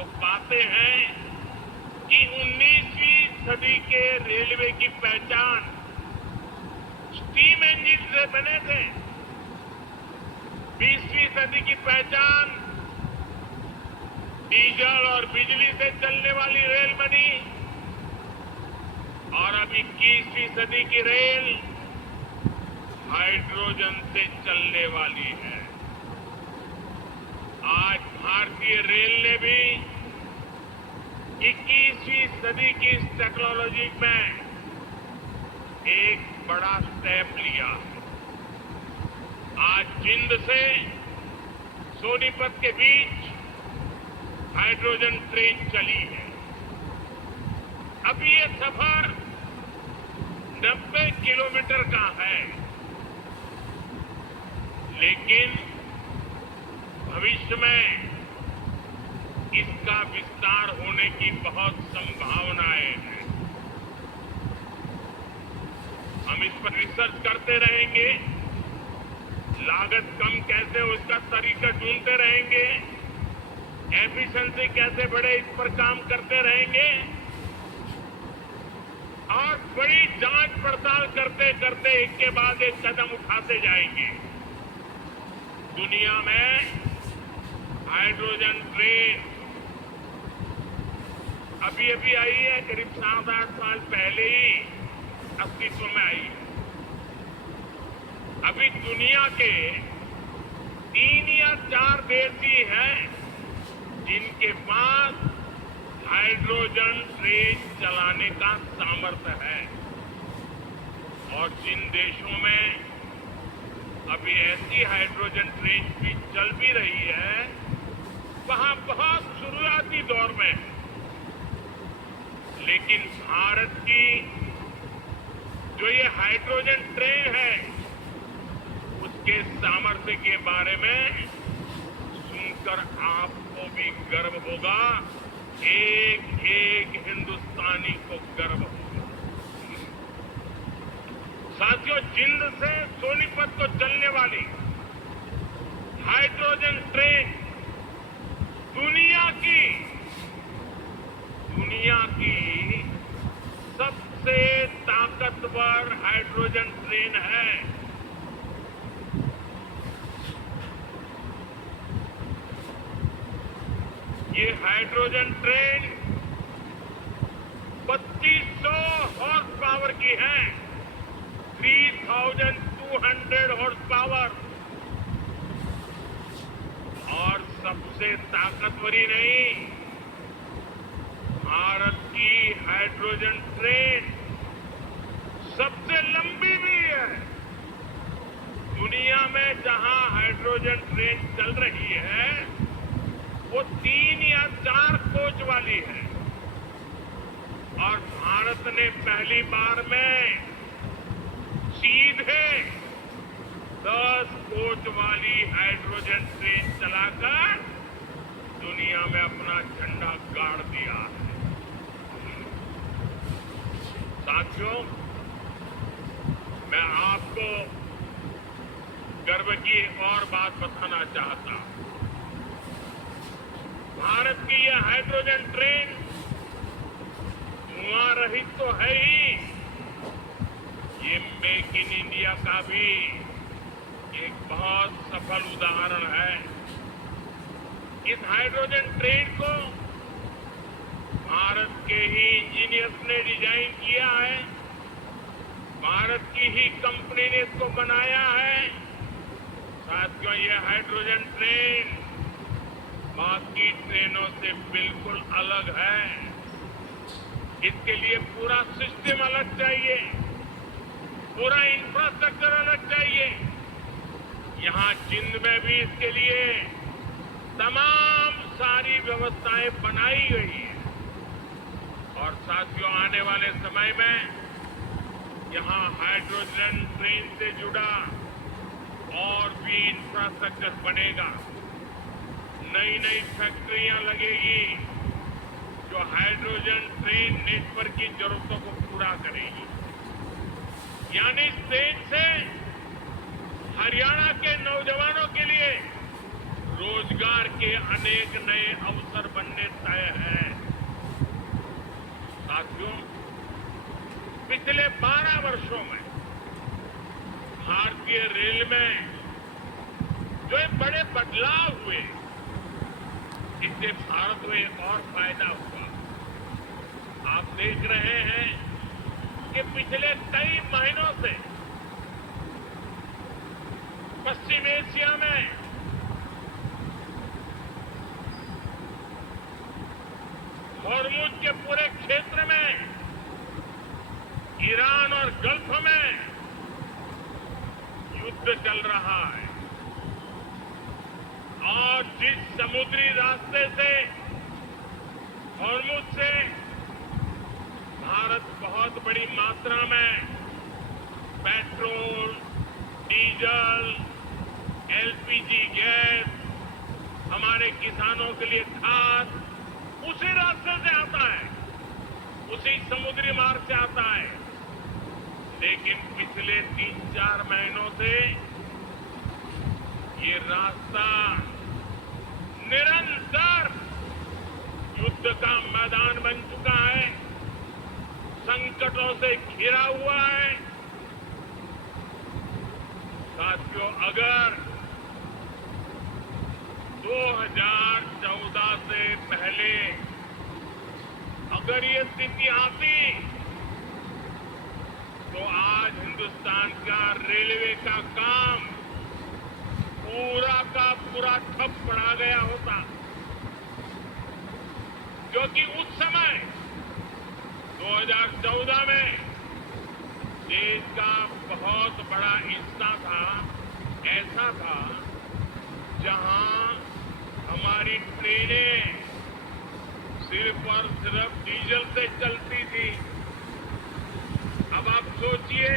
तो पाते हैं कि 19वीं सदी के रेलवे की पहचान स्टीम इंजन से बने थे। 20वीं सदी की पहचान डीजल और बिजली से चलने वाली रेल बनी और अब 21वीं सदी की रेल हाइड्रोजन से चलने वाली है। आज भारतीय रेल ने भी 21वीं सदी की इस टेक्नोलॉजी में एक बड़ा स्टेप लिया है। आज जिंद से सोनीपत के बीच हाइड्रोजन ट्रेन चली है। अब ये सफर 90 किलोमीटर का है, लेकिन भविष्य में इसका विस्तार होने की बहुत संभावनाएं हैं। हम इस पर रिसर्च करते रहेंगे, लागत कम कैसे हो इसका तरीका ढूंढते रहेंगे, एफिशिएंसी कैसे बढ़े इस पर काम करते रहेंगे और बड़ी जांच पड़ताल करते करते एक के बाद एक कदम उठाते जाएंगे। दुनिया में हाइड्रोजन ट्रेन अभी अभी आई है, करीब 7-8 साल पहले ही अस्तित्व में आई है। अभी दुनिया के 3 या 4 देश ही हैं जिनके पास हाइड्रोजन ट्रेन चलाने का सामर्थ्य है और जिन देशों में अभी ऐसी हाइड्रोजन ट्रेन भी चल भी रही है, वहां बहुत शुरुआती दौर में है। लेकिन भारत की जो ये हाइड्रोजन ट्रेन है, उसके सामर्थ्य के बारे में सुनकर आपको भी गर्व होगा, एक एक हिंदुस्तानी को गर्व होगा। साथियों, जिंद से सोनीपत को चलने वाली हाइड्रोजन ट्रेन दुनिया की सबसे ताकतवर हाइड्रोजन ट्रेन है। ये हाइड्रोजन ट्रेन 3200 हॉर्स पावर की है, 3200 हॉर्स पावर। और सबसे ताकतवर ही नहीं, भारत की हाइड्रोजन ट्रेन सबसे लंबी भी है। दुनिया में जहां हाइड्रोजन ट्रेन चल रही है वो 3 या 4 कोच वाली है और भारत ने पहली बार में सीधे 10 कोच वाली हाइड्रोजन ट्रेन चलाकर दुनिया में अपना झंडा गाड़ दिया है। साथियों, मैं आपको गर्व की एक और बात बताना चाहता हूं। भारत की यह हाइड्रोजन ट्रेन धुआं रहित तो है ही, ये मेक इन इंडिया का भी एक बहुत सफल उदाहरण है। इस हाइड्रोजन ट्रेन को भारत के ही इंजीनियर्स ने डिजाइन किया है, भारत की ही कंपनी ने इसको बनाया है। साथियों, ये हाइड्रोजन ट्रेन बाकी ट्रेनों से बिल्कुल अलग है। इसके लिए पूरा सिस्टम अलग चाहिए, पूरा इंफ्रास्ट्रक्चर अलग चाहिए। यहां जिंद में भी इसके लिए तमाम सारी व्यवस्थाएं बनाई गई है और साथियों, आने वाले समय में यहां हाइड्रोजन ट्रेन से जुड़ा और भी इंफ्रास्ट्रक्चर बनेगा। नई नई फैक्ट्रियां लगेगी जो हाइड्रोजन ट्रेन नेटवर्क की जरूरतों को पूरा करेगी। यानी इस ट्रेन से हरियाणा के नौजवानों के लिए रोजगार के अनेक नए अवसर बनने तय हैं। साथियों, पिछले 12 वर्षों में भारतीय रेल में जो एक बड़े बदलाव हुए, इससे भारत को एक और फायदा हुआ। आप देख रहे हैं कि पिछले कई महीनों से पश्चिम एशिया में हॉर्मुज के पूरे क्षेत्र में, ईरान और गल्फ में युद्ध चल रहा है और जिस समुद्री रास्ते से, हॉर्मुज से भारत बहुत बड़ी मात्रा में पेट्रोल, डीजल, एलपीजी गैस, हमारे किसानों के लिए खाद उसी रास्ते से आता है, उसी समुद्री मार्ग से आता है। लेकिन पिछले 3-4 महीनों से ये रास्ता निरंतर युद्ध का मैदान बन चुका है, संकटों से घिरा हुआ है। साथियों, अगर 2014 से पहले अगर ये स्थिति आती तो आज हिंदुस्तान का रेलवे का काम पूरा का पूरा ठप पड़ा गया होता, क्योंकि उस समय 2014 में देश का बहुत बड़ा हिस्सा था, ऐसा था जहां हमारी ट्रेनें सिर्फ और सिर्फ डीजल से चलती थी। अब आप सोचिए,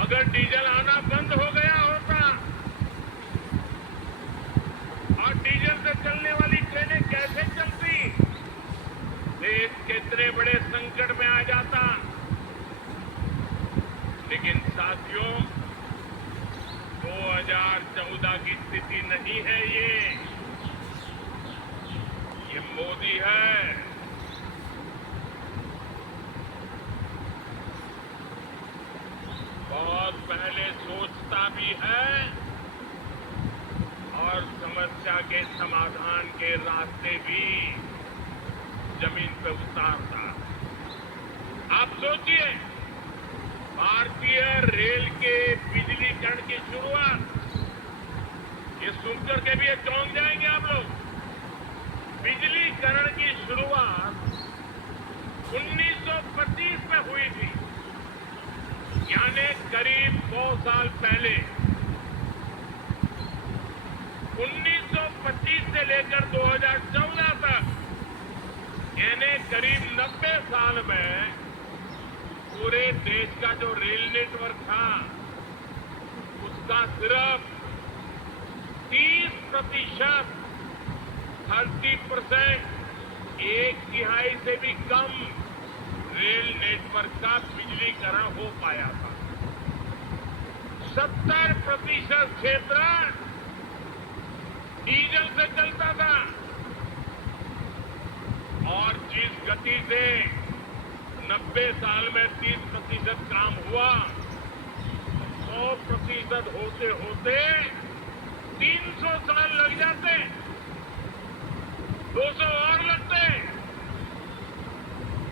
अगर डीजल आना बंद हो गया होता और डीजल से चलने वाली ट्रेनें कैसे चलती, देश कितने बड़े संकट में आ जाता। लेकिन साथियों, 2014 की स्थिति नहीं है ये मोदी है। बहुत पहले सोचता भी है और समस्या के समाधान के रास्ते भी जमीन पे उतारता। आप सोचिए, भारतीय रेल के बिजलीकरण की शुरुआत, ये सुनकर के भी चौंक जाएंगे आप लोग। बिजलीकरण की शुरुआत 1925 में हुई थी, यानी करीब 100 साल पहले। 1925 से लेकर 2014 तक, यानी करीब 90 साल में पूरे देश का जो रेल नेटवर्क था, उसका सिर्फ 30%, 30%, 1/3 से भी कम रेल नेटवर्क का बिजलीकरण हो पाया था। 70% क्षेत्र डीजल से चलता था और जिस गति से 90 साल में 30% काम हुआ, 100% होते होते 300 साल लग जाते, 200 और लगते।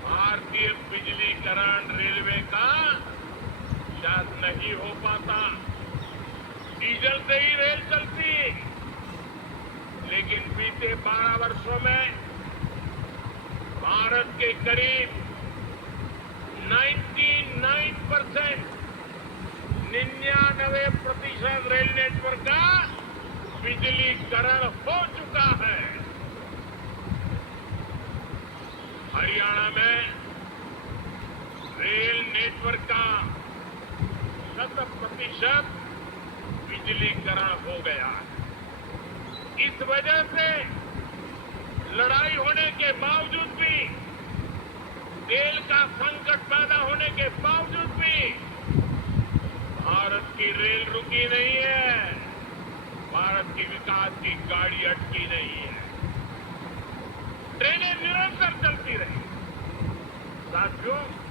भारतीय बिजलीकरण रेलवे का शायद नहीं हो पाता, डीजल से ही रेल चलती। लेकिन बीते 12 वर्षों में भारत के करीब 99% रेल नेटवर्क का बिजलीकरण हो चुका है। हरियाणा में रेल नेटवर्क का 100% बिजलीकरण हो गया है। इस वजह से लड़ाई होने के बावजूद भी, तेल का संकट पैदा होने के बावजूद भी भारत की रेल रुकी नहीं है। भारत की विकास की गाड़ी अटकी नहीं है। ट्रेनें निरंतर चलती रही। साथियों,